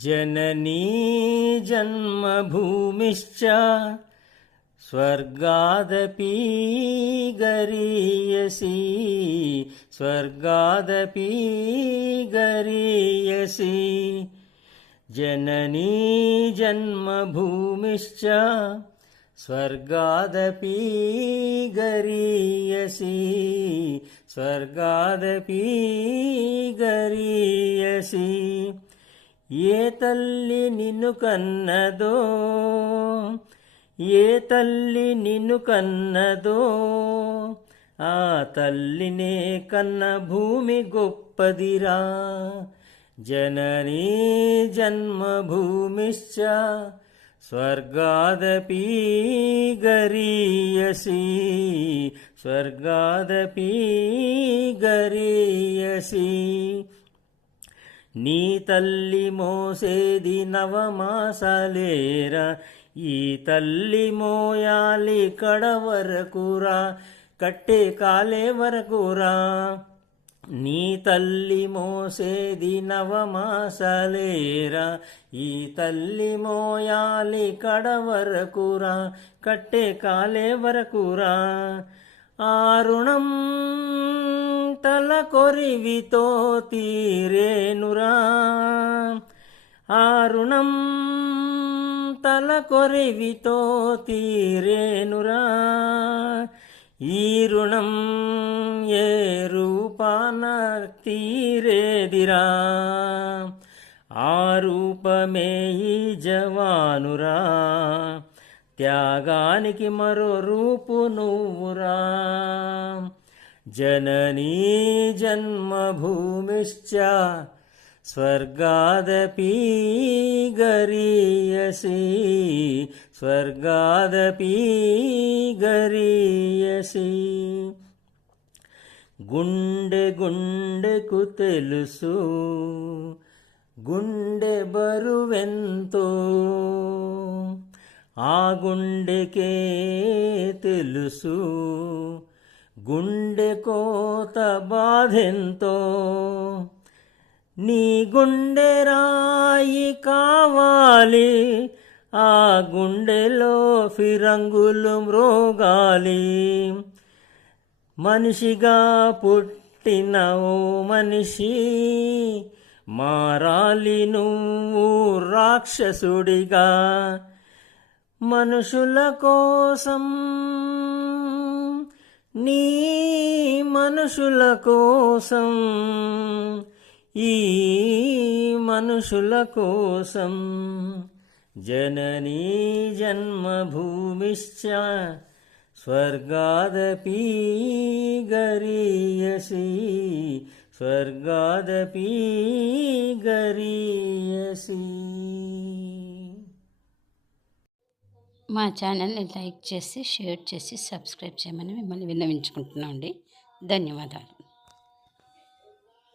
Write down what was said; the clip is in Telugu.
जननी जन्मभूमिश्च स्वर्गादपि गरीयसी स्वर्गादपि गरीयसी जननी जन्मभूमिश्च स्वर्गादपि गरीयसी स्वर्गादपि गरीयसी ఏ తల్లి నిన్ను కన్నదో ఏ తల్లి నిన్ను కన్నదో ఆ తల్లినే కన్న భూమి గొప్పదిరా జననీ జన్మభూమిశ్చ స్వర్గాదపి గరీయసి స్వర్గాదపి గరీయసి నీ తల్లి మోసేది నవమాసాలేరా ఈ తల్లి మోయాలి కడవరకురా కట్టే కాలే వరకురా నీ తల్లి మోసేది నవమాసాలేరా ఈ తల్లి మోయాలి కడవరకురా కట్టే కాలే వరకురా ఆ రుణం తల కొరివితో తీరేనురా ఆ రుణం తల కొరివితో తీరేనురా ఈ రుణం ఏ రూపాన తీరేదిరా ఆ రూపమే ఈ జవానురా త్యాగానికి మరో రూపు నువ్వురా జననీ జన్మభూమిశ్చ స్వర్గాదపి గరీయసి స్వర్గాదపి గరీయసి గుండె గుండెకు తెలుసు గుండె బరువెంతో ఆ గుండెకే తెలుసు గుండె కోత బాధెంతో నీ గుండె రాయి కావాలి ఆ గుండెలో ఫిరంగులు మ్రోగాలి మనిషిగా పుట్టిన ఓ మనిషి మారాలి నువ్వు రాక్షసుడిగా మనుషుల కోసం నీ మనుషుల కోసం ఈ మనుషుల కోసం జననీ జన్మభూమిశ్చ స్వర్గాదపి గరీయసి స్వర్గాదపి గరీయసి. మా ఛానల్ని లైక్ చేసి షేర్ చేసి సబ్స్క్రైబ్ చేయమని మిమ్మల్ని విన్నవించుకుంటున్నాం అండి. ధన్యవాదాలు.